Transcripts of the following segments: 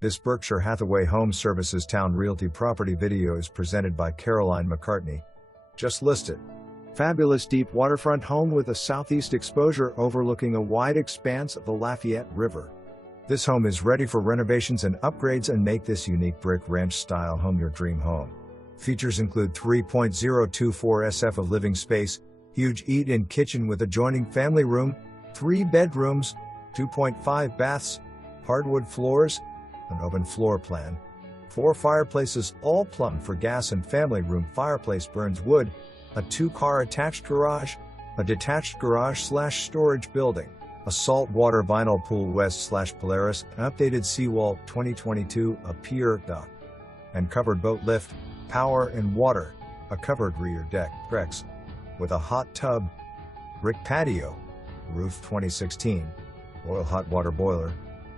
This Berkshire Hathaway HomeServices Towne Realty property video is presented by Caroline McCartney. Just listed. Fabulous deep waterfront home with a southeast exposure overlooking a wide expanse of the Lafayette River. This home is ready for renovations and upgrades and make this unique brick ranch-style home your dream home. Features include 3.024 SF of living space, huge eat-in kitchen with adjoining family room, 3 bedrooms, 2.5 baths, hardwood floors, an open floor plan, 4 fireplaces all plumbed for gas and family room fireplace burns wood, a 2-car attached garage, a detached garage/storage building, a saltwater vinyl pool west/Polaris, an updated seawall 2022, a pier dock, and covered boat lift, power and water, a covered rear deck, Trex, with a hot tub, brick patio, roof 2016, oil hot water boiler,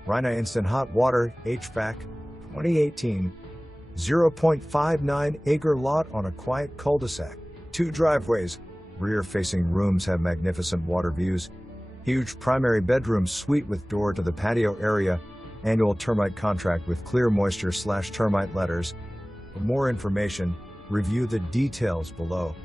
Rinai instant hot water, HVAC, 2018, 0.59 acre lot on a quiet cul-de-sac, 2 driveways, rear-facing rooms have magnificent water views, huge primary bedroom suite with door to the patio area, annual termite contract with clear moisture/termite letters. For more information, review the details below.